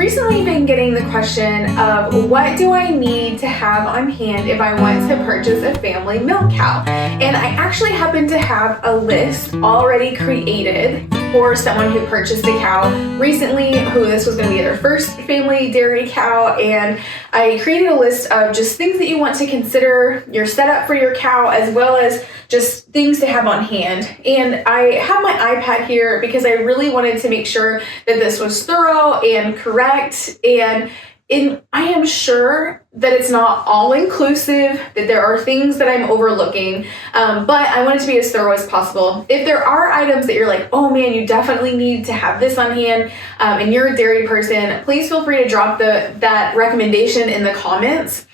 recently been getting the question of what do I need to have on hand if I want to purchase a family milk cow? And I actually happen to have a list already created for someone who purchased a cow recently, who this was going to be their first family dairy cow, and I created a list of just things that you want to consider your setup for your cow, as well as just things to have on hand. And I have my iPad here because I really wanted to make sure that this was thorough and correct, and I am sure that it's not all inclusive, that there are things that I'm overlooking, but I want it to be as thorough as possible. If there are items that you're like, oh man, you definitely need to have this on hand, and you're a dairy person, please feel free to drop that recommendation in the comments.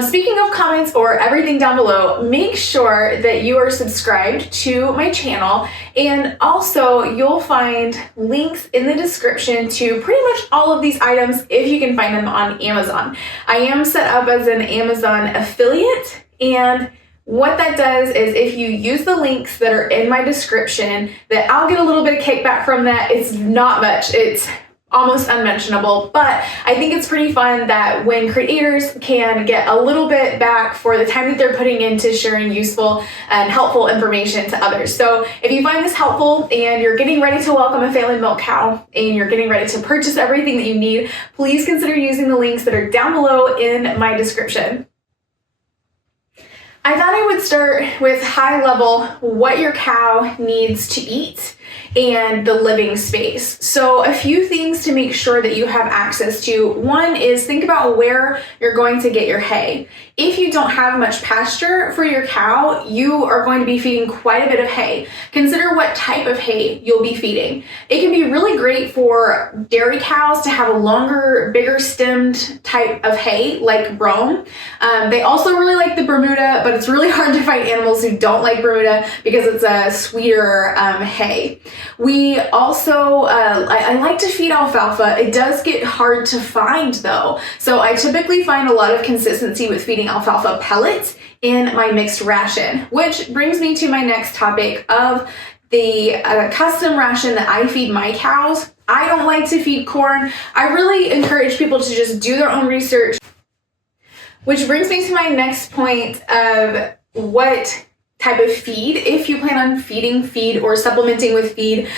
Speaking of comments or everything down below, make sure that you are subscribed to my channel, and also you'll find links in the description to pretty much all of these items if you can find them on Amazon. I am set up as an Amazon affiliate, and what that does is if you use the links that are in my description, that I'll get a little bit of kickback from that. It's not much. It's almost unmentionable, but I think it's pretty fun that when creators can get a little bit back for the time that they're putting into sharing useful and helpful information to others. So if you find this helpful and you're getting ready to welcome a family milk cow and you're getting ready to purchase everything that you need, please consider using the links that are down below in my description. I thought I would start with high level what your cow needs to eat and the living space. So a few things to make sure that you have access to. One is think about where you're going to get your hay. If you don't have much pasture for your cow, you are going to be feeding quite a bit of hay. Consider what type of hay you'll be feeding. It can be really great for dairy cows to have a longer, bigger stemmed type of hay like brome. They also really like the Bermuda, but it's really hard to find animals who don't like Bermuda because it's a sweeter hay. We also, I like to feed alfalfa. It does get hard to find though. So I typically find a lot of consistency with feeding alfalfa pellets in my mixed ration, which brings me to my next topic of the custom ration that I feed my cows. I don't like to feed corn. I really encourage people to just do their own research, which brings me to my next point of what type of feed, if you plan on feeding feed or supplementing with feed,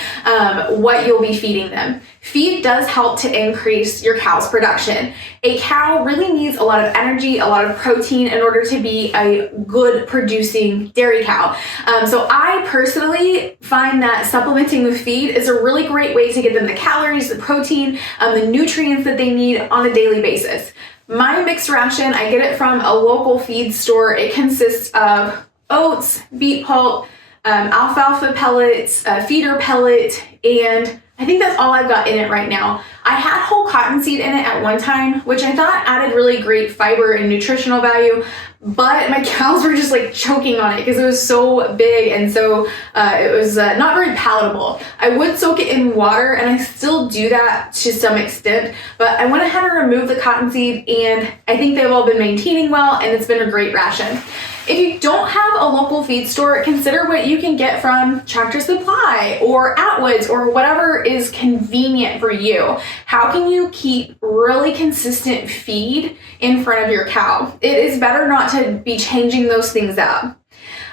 what you'll be feeding them. Feed does help to increase your cow's production. A cow really needs a lot of energy, a lot of protein in order to be a good producing dairy cow. So I personally find that supplementing with feed is a really great way to get them the calories, the protein, the nutrients that they need on a daily basis. My mixed ration, I get it from a local feed store. It consists of oats, beet pulp, alfalfa pellets, feeder pellet, and I think that's all I've got in it right now. I had whole cottonseed in it at one time, which I thought added really great fiber and nutritional value, but my cows were just like choking on it because it was so big, and so it was not very palatable. I would soak it in water, and I still do that to some extent, but I went ahead and removed the cottonseed, and I think they've all been maintaining well, and it's been a great ration. If you don't have a local feed store, consider what you can get from Tractor Supply or Atwoods or whatever is convenient for you. How can you keep really consistent feed in front of your cow? It is better not to be changing those things up.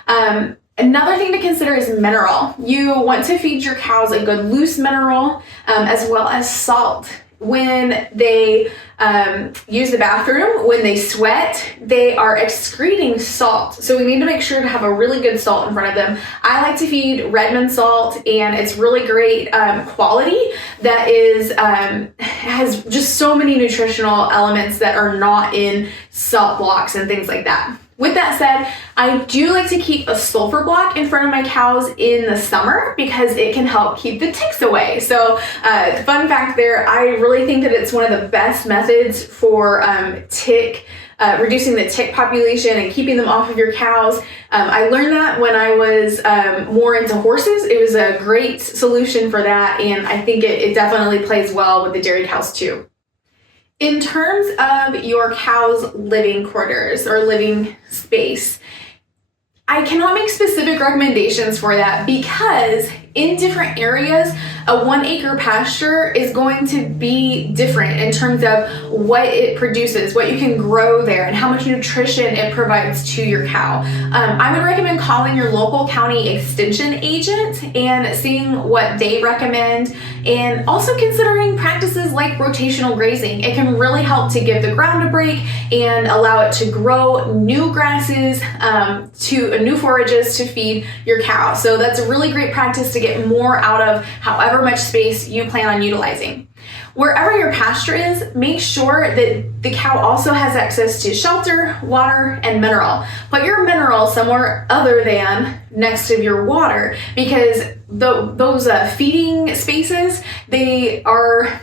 Another thing to consider is mineral. You want to feed your cows a good loose mineral, as well as salt. When they use the bathroom, when they sweat, they are excreting salt. So we need to make sure to have a really good salt in front of them. I like to feed Redmond salt, and it's really great quality that is has just so many nutritional elements that are not in salt blocks and things like that. With that said, I do like to keep a sulfur block in front of my cows in the summer because it can help keep the ticks away. So fun fact there, I really think that it's one of the best methods for reducing the tick population and keeping them off of your cows. I learned that when I was more into horses. It was a great solution for that, and I think it definitely plays well with the dairy cows too. In terms of your cow's living quarters or living space, I cannot make specific recommendations for that because in different areas, a 1 acre pasture is going to be different in terms of what it produces, what you can grow there, and how much nutrition it provides to your cow. I would recommend calling your local county extension agent and seeing what they recommend, and also considering practices like rotational grazing. It can really help to give the ground a break and allow it to grow new grasses, new forages to feed your cow. So that's a really great practice to get more out of however much space you plan on utilizing. Wherever your pasture is, make sure that the cow also has access to shelter, water, and mineral. Put your mineral somewhere other than next to your water, because those feeding spaces, they're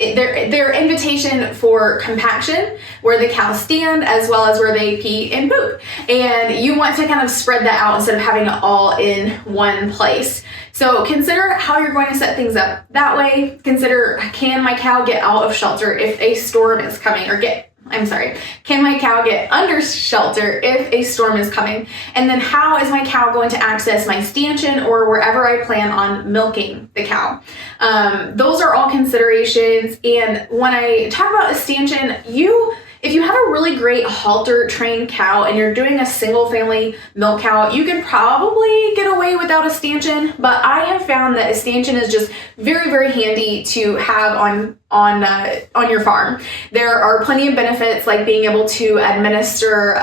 invitation for compaction, where the cows stand as well as where they pee and poop. And you want to kind of spread that out instead of having it all in one place. So consider how you're going to set things up that way. Consider, can my cow get out of shelter if a storm is coming, can my cow get under shelter if a storm is coming? And then how is my cow going to access my stanchion or wherever I plan on milking the cow? Those are all considerations. And when I talk about a stanchion, if you have a really great halter trained cow and you're doing a single family milk cow, you can probably get away without a stanchion, but I have found that a stanchion is just very, very handy to have on your farm. There are plenty of benefits, like being able to administer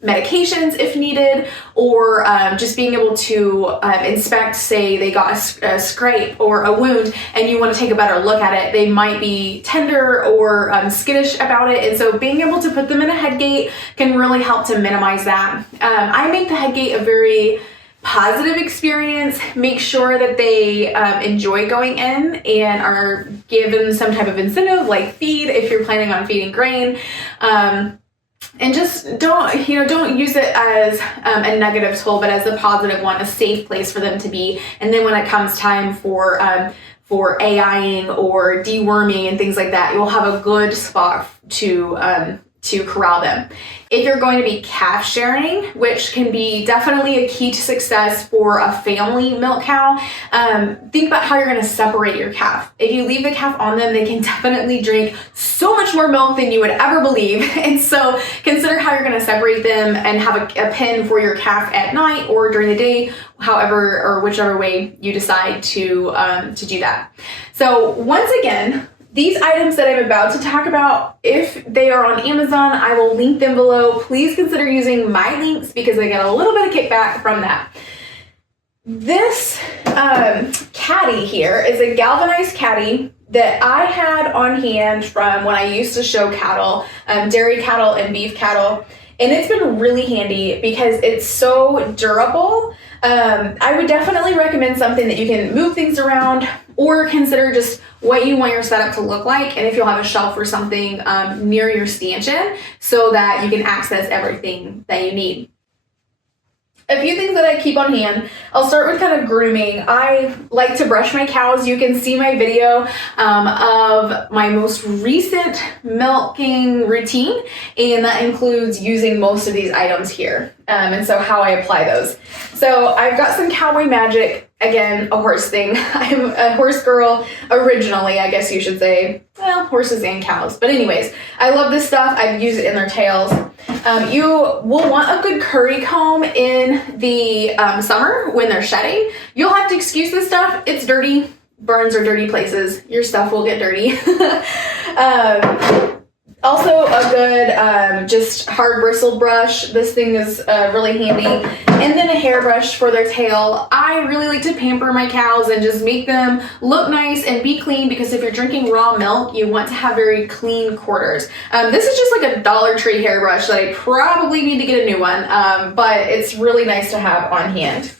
medications if needed, or just being able to inspect, say they got a scrape or a wound and you want to take a better look at it. They might be tender or skittish about it, and so being able to put them in a head gate can really help to minimize that. I make the head gate a very positive experience. Make sure that they enjoy going in and are given some type of incentive, like feed if you're planning on feeding grain. And just don't use it as a negative tool, but as a positive one, a safe place for them to be. And then when it comes time for AIing or deworming and things like that, you'll have a good spot to corral them. If you're going to be calf sharing, which can be definitely a key to success for a family milk cow, think about how you're going to separate your calf. If you leave the calf on them, they can definitely drink so much more milk than you would ever believe. And so consider how you're going to separate them and have a pen for your calf at night or during the day, however or whichever way you decide to do that. So once again, these items that I'm about to talk about, if they are on Amazon, I will link them below. Please consider using my links because I get a little bit of kickback from that. This caddy here is a galvanized caddy that I had on hand from when I used to show cattle, dairy cattle and beef cattle. And it's been really handy because it's so durable. I would definitely recommend something that you can move things around, or consider just what you want your setup to look like, and if you'll have a shelf or something near your stanchion so that you can access everything that you need. A few things that I keep on hand. I'll start with kind of grooming. I like to brush my cows. You can see my video of my most recent milking routine, and that includes using most of these items here. And so how I apply those. So I've got some Cowboy Magic. Again, a horse thing. I'm a horse girl originally, I guess you should say. Well, horses and cows. But anyways, I love this stuff. I've used it in their tails. You will want a good curry comb in the summer when they're shedding. You'll have to excuse this stuff. It's dirty. Burns are dirty places. Your stuff will get dirty. Also a good just hard bristle brush. This thing is really handy. And then a hairbrush for their tail. I really like to pamper my cows and just make them look nice and be clean, because if you're drinking raw milk, you want to have very clean quarters. This is just like a Dollar Tree hairbrush that I probably need to get a new one, but it's really nice to have on hand.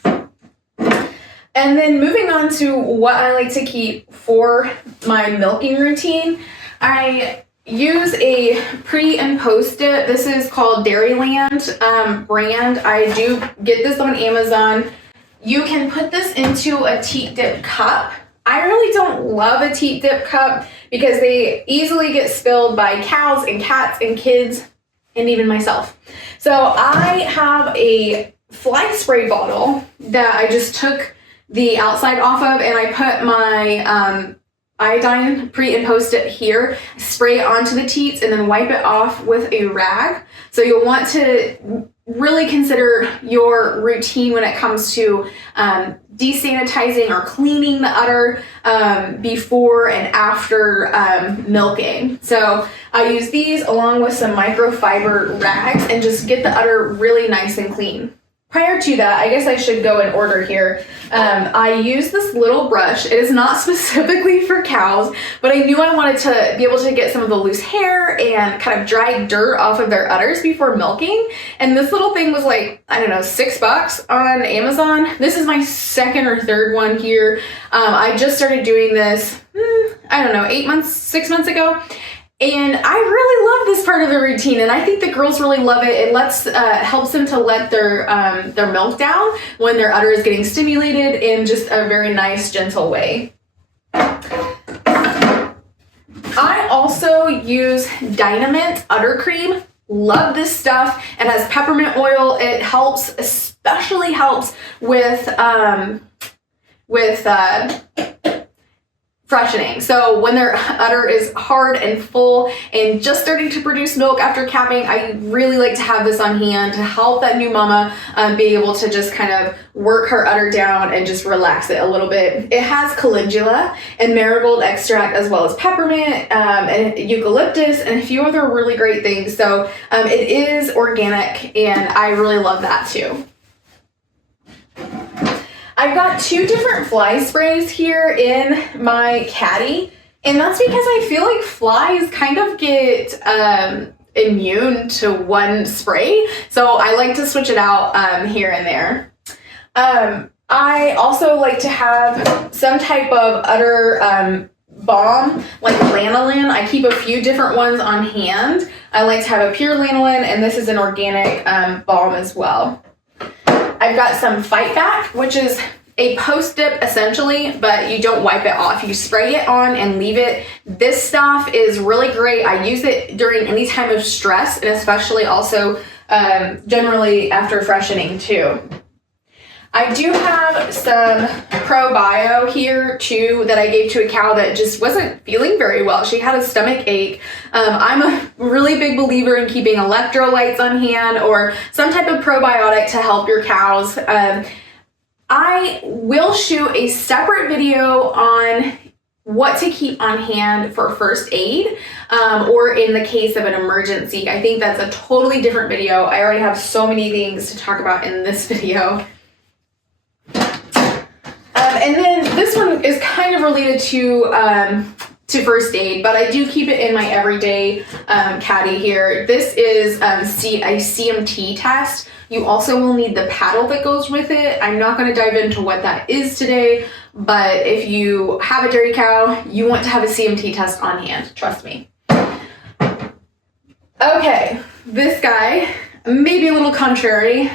And then moving on to what I like to keep for my milking routine, I use a pre and post dip. This is called Dairyland brand. I do get this on Amazon. You can put this into a teat dip cup. I really don't love a teat dip cup because they easily get spilled by cows and cats and kids and even myself. So I have a fly spray bottle that I just took the outside off of, and I put my iodine pre and post it here, spray it onto the teats, and then wipe it off with a rag. So you'll want to really consider your routine when it comes to desanitizing or cleaning the udder before and after milking. So I use these along with some microfiber rags and just get the udder really nice and clean. Prior to that, I guess I should go in order here. I use this little brush. It is not specifically for cows, but I knew I wanted to be able to get some of the loose hair and kind of dry dirt off of their udders before milking. And this little thing was like, I don't know, $6 on Amazon. This is my second or third one here. I just started doing this, I don't know, 6 months ago. And I really love this part of the routine, and I think the girls really love it. It helps them to let their milk down when their udder is getting stimulated in just a very nice, gentle way. I also use Dynamint udder cream. Love this stuff. It has peppermint oil. It helps, especially helps with freshening. So when their udder is hard and full and just starting to produce milk after capping, I really like to have this on hand to help that new mama be able to just kind of work her udder down and just relax it a little bit. It has calendula and marigold extract, as well as peppermint and eucalyptus and a few other really great things. So it is organic, and I really love that too. I've got 2 different fly sprays here in my caddy, and that's because I feel like flies kind of get immune to one spray, so I like to switch it out here and there. I also like to have some type of udder balm, like lanolin. I keep a few different ones on hand. I like to have a pure lanolin, and this is an organic balm as well. I've got some Fight Back, which is a post-dip essentially, but you don't wipe it off. You spray it on and leave it. This stuff is really great. I use it during any time of stress, and especially also generally after freshening too. I do have some ProBio here too that I gave to a cow that just wasn't feeling very well. She had a stomach ache. I'm a really big believer in keeping electrolytes on hand or some type of probiotic to help your cows. I will shoot a separate video on what to keep on hand for first aid or in the case of an emergency. I think that's a totally different video. I already have so many things to talk about in this video. And then this one is kind of related to first aid, but I do keep it in my everyday caddy here. This is a CMT test. You also will need the paddle that goes with it. I'm not going to dive into what that is today, but if you have a dairy cow, you want to have a CMT test on hand. Trust me. Okay, this guy, maybe a little contrary.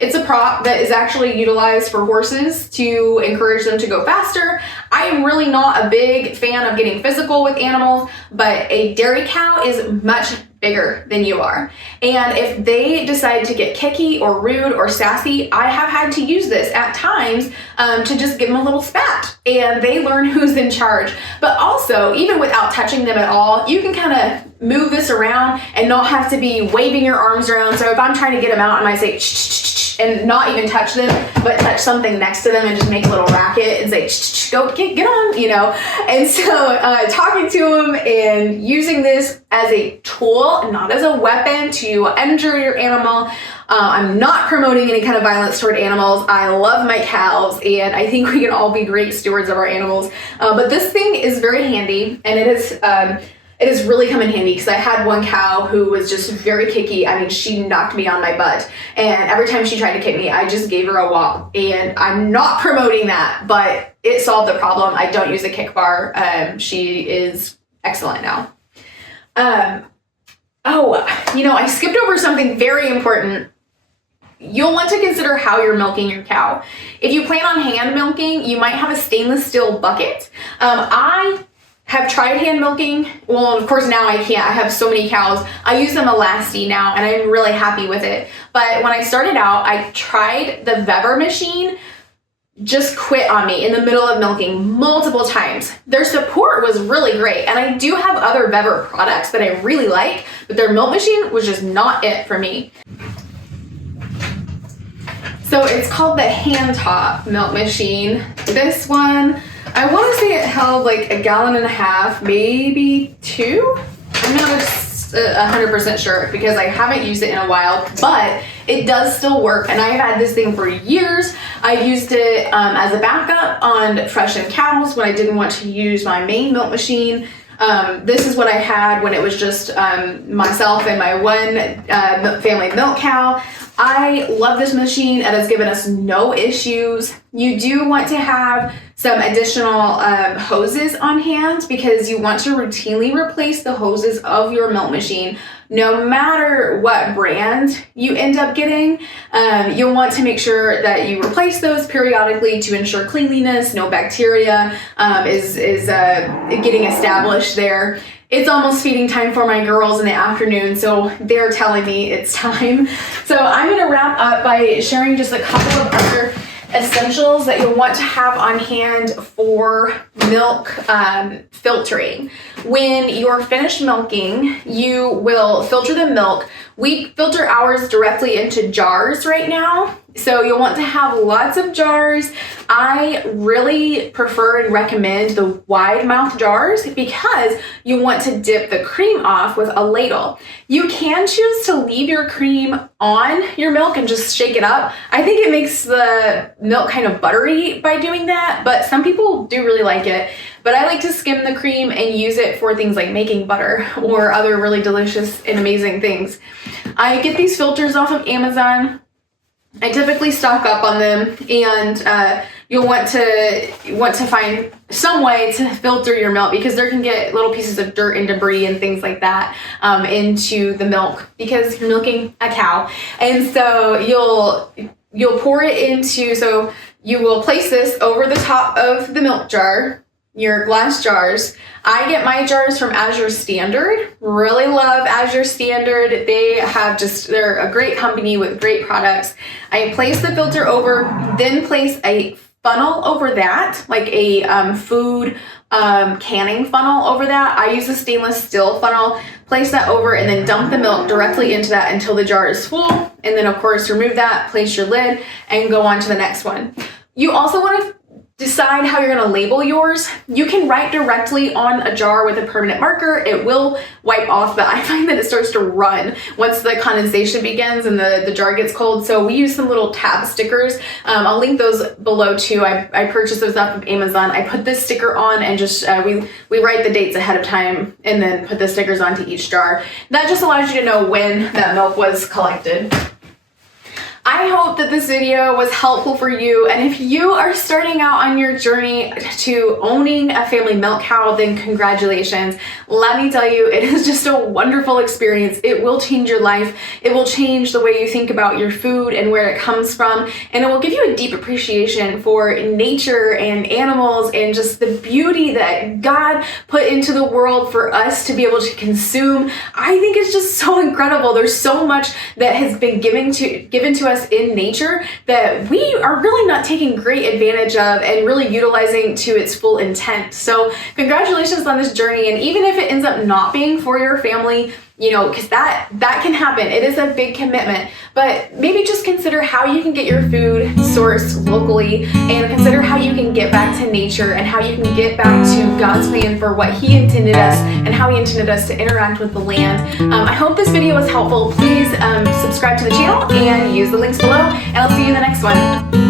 It's a prop that is actually utilized for horses to encourage them to go faster. I am really not a big fan of getting physical with animals, but a dairy cow is much bigger than you are. And if they decide to get kicky or rude or sassy, I have had to use this at times to just give them a little spat, and they learn who's in charge. But also, even without touching them at all, you can kind of move this around and not have to be waving your arms around. So if I'm trying to get them out, I might say and not even touch them, but touch something next to them and just make a little racket and say, go get on, you know. And so talking to them and using this as a tool, not as a weapon to injure your animal. I'm not promoting any kind of violence toward animals. I love my cows, and I think we can all be great stewards of our animals. But this thing is very handy, and it has really come in handy because I had one cow who was just very kicky. I mean, she knocked me on my butt, and every time she tried to kick me, I just gave her a whop. And I'm not promoting that, but it solved the problem. I don't use a kick bar. She is excellent now. I skipped over something very important. You'll want to consider how you're milking your cow. If you plan on hand milking, you might have a stainless steel bucket. I have tried hand milking. Well, of course now I can't. I have so many cows. I use them Elasti now, and I'm really happy with it. But when I started out, I tried the Weber machine. just quit on me in the middle of milking multiple times. Their support was really great, and I do have other Bever products that I really like, but their milk machine was just not it for me. So it's called the hand top milk machine. This one, I want to say it held like 1.5 gallons, maybe 2. I'm not 100% sure because I haven't used it in a while, but it does still work, and I've had this thing for years. I've used it as a backup on freshened cows when I didn't want to use my main milk machine. This is what I had when it was just myself and my one family milk cow. I love this machine. It has given us no issues. You do want to have some additional hoses on hand because you want to routinely replace the hoses of your milk machine. No matter what brand you end up getting, you'll want to make sure that you replace those periodically to ensure cleanliness, no bacteria is getting established there. It's almost feeding time for my girls in the afternoon, so they're telling me it's time. So I'm going to wrap up by sharing just a couple of other essentials that you'll want to have on hand for milk filtering. When you're finished milking, you will filter the milk. We filter ours directly into jars right now, so you'll want to have lots of jars. I really prefer and recommend the wide mouth jars because you want to dip the cream off with a ladle. You can choose to leave your cream on your milk and just shake it up. I think it makes the milk kind of buttery by doing that, but some people do really like it. But I like to skim the cream and use it for things like making butter or other really delicious and amazing things. I get these filters off of Amazon. I typically stock up on them, and you'll want to find some way to filter your milk because there can get little pieces of dirt and debris and things like that into the milk because you're milking a cow. And so you'll pour it into, so you will place this over the top of the milk jar, your glass jars. I get my jars from Azure Standard. Really love Azure Standard. They're a great company with great products. I place the filter over, then place a funnel over that, like a food canning funnel over that. I use a stainless steel funnel, place that over, and then dump the milk directly into that until the jar is full. And then of course remove that, place your lid, and go on to the next one. You also want to decide how you're going to label yours. You can write directly on a jar with a permanent marker. It will wipe off, but I find that it starts to run once the condensation begins and the jar gets cold. So we use some little tab stickers. I'll link those below too. I purchased those off of Amazon. I put this sticker on and just we write the dates ahead of time and then put the stickers onto each jar. That just allows you to know when that milk was collected. I hope that this video was helpful for you, and if you are starting out on your journey to owning a family milk cow, then congratulations. Let me tell you, it is just a wonderful experience. It will change your life. It will change the way you think about your food and where it comes from, and it will give you a deep appreciation for nature and animals and just the beauty that God put into the world for us to be able to consume. I think it's just so incredible. There's so much that has been given to us in nature that we are really not taking great advantage of and really utilizing to its full intent. So congratulations on this journey, and even if it ends up not being for your family, you know, because that can happen. It is a big commitment, but maybe just consider how you can get your food sourced locally and consider how you can get back to nature and how you can get back to God's plan for what He intended us and how He intended us to interact with the land. I hope this video was helpful. Please subscribe to the channel and use the links below, and I'll see you in the next one.